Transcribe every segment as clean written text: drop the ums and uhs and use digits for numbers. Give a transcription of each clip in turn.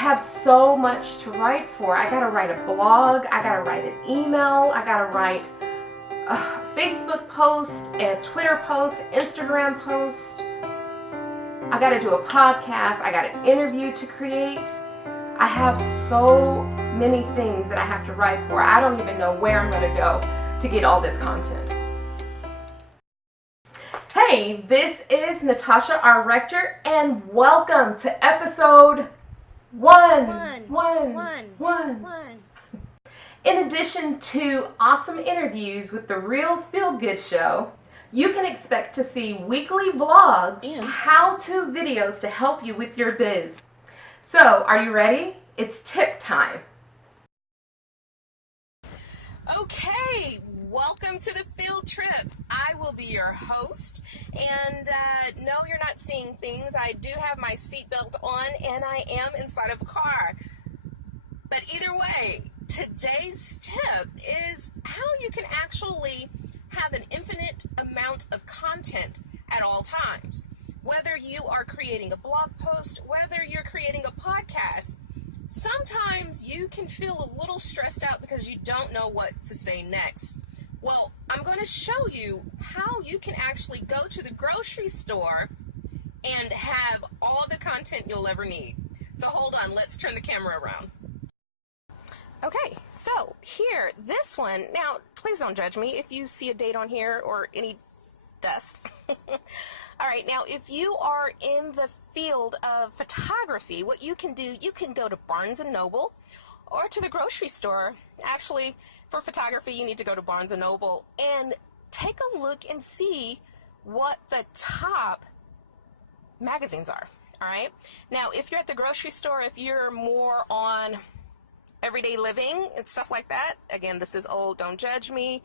have so much to write for. I gotta write a blog, I gotta write an email, I gotta write a Facebook post, a Twitter post, Instagram post. I gotta do a podcast, I got an interview to create. I have so many things that I have to write for. I don't even know where I'm gonna go to get all this content. Hey, this is Natasha, our rector, and welcome to episode one. In addition to awesome interviews with the Real Feel Good Show, you can expect to see weekly vlogs and how-to videos to help you with your biz. So, are you ready? It's tip time. Okay, welcome to the field trip. I will be your host, and no, you're not seeing things. I do have my seatbelt on, and I am inside of a car. But either way, today's tip is how you can actually have an infinite amount of content at all times. Whether you are creating a blog post, whether you're creating a podcast, sometimes you can feel a little stressed out because you don't know what to say next. Well, I'm going to show you how you can actually go to the grocery store and have all the content you'll ever need. So hold on, let's turn the camera around. Okay, so here, this one, now please don't judge me if you see a date on here or any dust. All right, now if you are in the field of photography, what you can do, you can go to Barnes & Noble or to the grocery store. Actually, for photography, you need to go to Barnes & Noble and take a look and see what the top magazines are, all right? Now, if you're at the grocery store, if you're more on everyday living and stuff like that, again, this is old, don't judge me,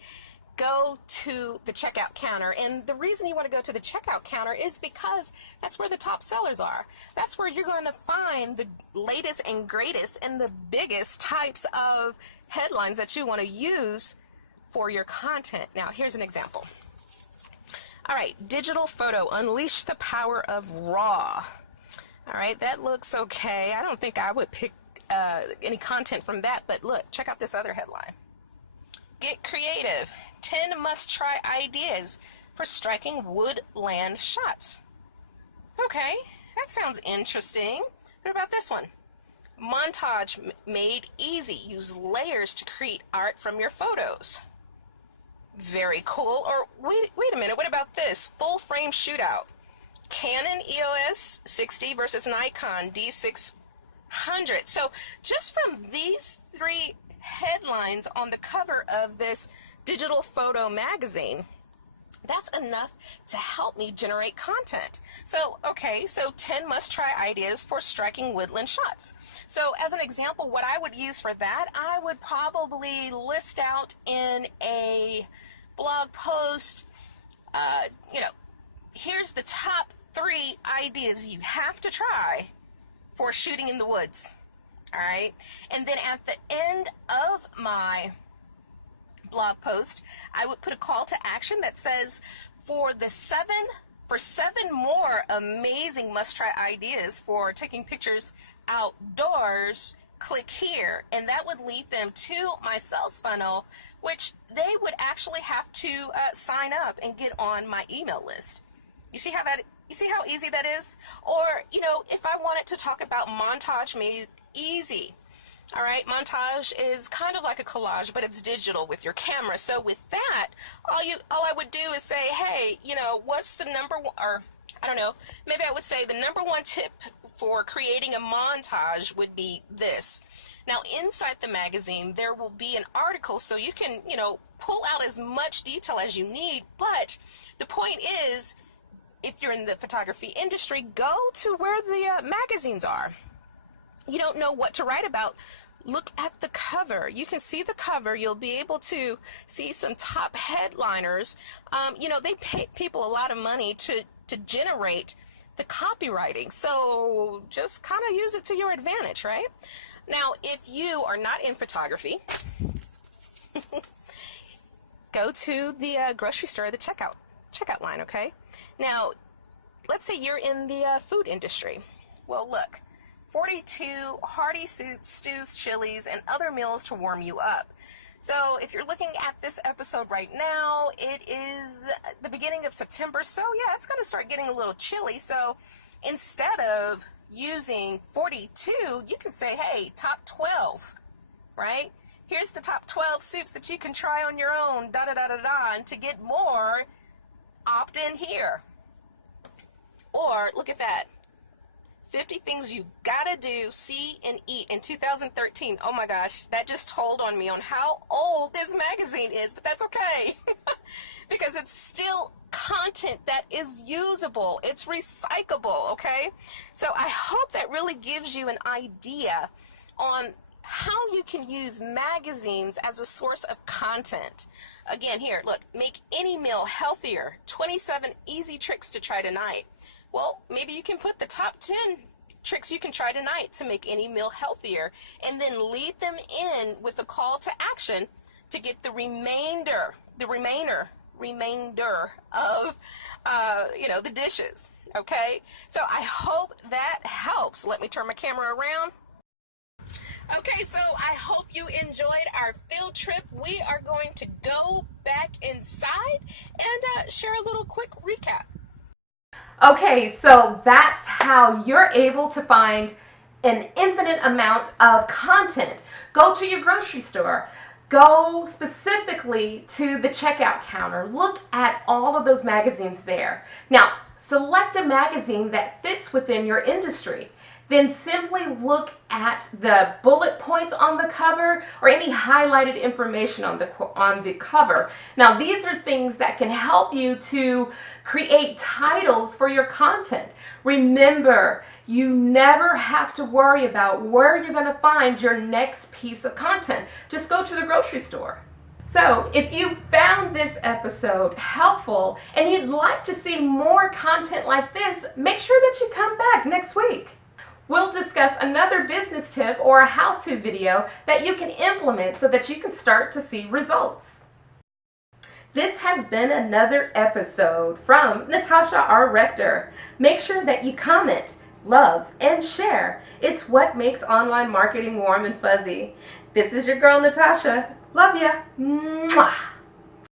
go to the checkout counter. And the reason you want to go to the checkout counter is because that's where the top sellers are. That's where you're going to find the latest and greatest and the biggest types of headlines that you want to use for your content. Now, here's an example. All right, digital photo, unleash the power of RAW. All right, that looks okay. I don't think I would pick any content from that, but look, check out this other headline. Get creative. 10 must-try ideas for striking woodland shots. Okay, that sounds interesting. What about this one? Montage made easy. Use layers to create art from your photos. Very cool. Or wait a minute, what about this? Full frame shootout. Canon EOS 60 versus Nikon D600. So just from these three headlines on the cover of this digital photo magazine, that's enough to help me generate content. So, okay, so 10 must-try ideas for striking woodland shots. So as an example, what I would use for that, I would probably list out in a blog post, here's the top 3 ideas you have to try for shooting in the woods. All right. And then at the end of my blog post, I would put a call to action that says, for 7 more amazing must-try ideas for taking pictures outdoors, click here. And that would lead them to my sales funnel, which they would actually have to sign up and get on my email list. You see how easy that is? Or, if I wanted to talk about montage made easy. All right, montage is kind of like a collage, but it's digital with your camera. So with that, all I would do is say, hey, what's the number one, or I don't know, maybe I would say the number 1 tip for creating a montage would be this. Now, inside the magazine, there will be an article, so you can, pull out as much detail as you need. But the point is, if you're in the photography industry, go to where the magazines are. You don't know what to write about, look at the cover. You can see the cover. You'll be able to see some top headliners. They pay people a lot of money to generate the copywriting. So just kind of use it to your advantage, right? Now, if you are not in photography, go to the grocery store, the checkout line, okay? Now, let's say you're in the food industry. Well, look, 42 hearty soups, stews, chilies, and other meals to warm you up. So if you're looking at this episode right now, it is the beginning of September, so yeah, it's going to start getting a little chilly. So instead of using 42, you can say, hey, top 12, right? Here's the top 12 soups that you can try on your own, da-da-da-da-da, and to get more, opt in here. Or, look at that, 50 things you gotta do, see, and eat in 2013. Oh my gosh, that just told on me on how old this magazine is, but that's okay. Because it's still content that is usable. It's recyclable, okay? So I hope that really gives you an idea on how you can use magazines as a source of content. Again, here, look, make any meal healthier. 27 easy tricks to try tonight. Well, maybe you can put the top 10 tricks you can try tonight to make any meal healthier, and then lead them in with a call to action to get the remainder of, the dishes, okay? So I hope that helps. Let me turn my camera around. Okay, so I hope you enjoyed our field trip. We are going to go back inside and share a little quick recap. Okay, so that's how you're able to find an infinite amount of content. Go to your grocery store. Go specifically to the checkout counter. Look at all of those magazines there. Now, select a magazine that fits within your industry. Then simply look at the bullet points on the cover or any highlighted information on the cover. Now, these are things that can help you to create titles for your content. Remember, you never have to worry about where you're going to find your next piece of content. Just go to the grocery store. So, if you found this episode helpful and you'd like to see more content like this, make sure that you come back next week. We'll discuss another business tip or a how-to video that you can implement so that you can start to see results. This has been another episode from Natasha R. Rector. Make sure that you comment, love, and share. It's what makes online marketing warm and fuzzy. This is your girl, Natasha. Love ya. Mwah.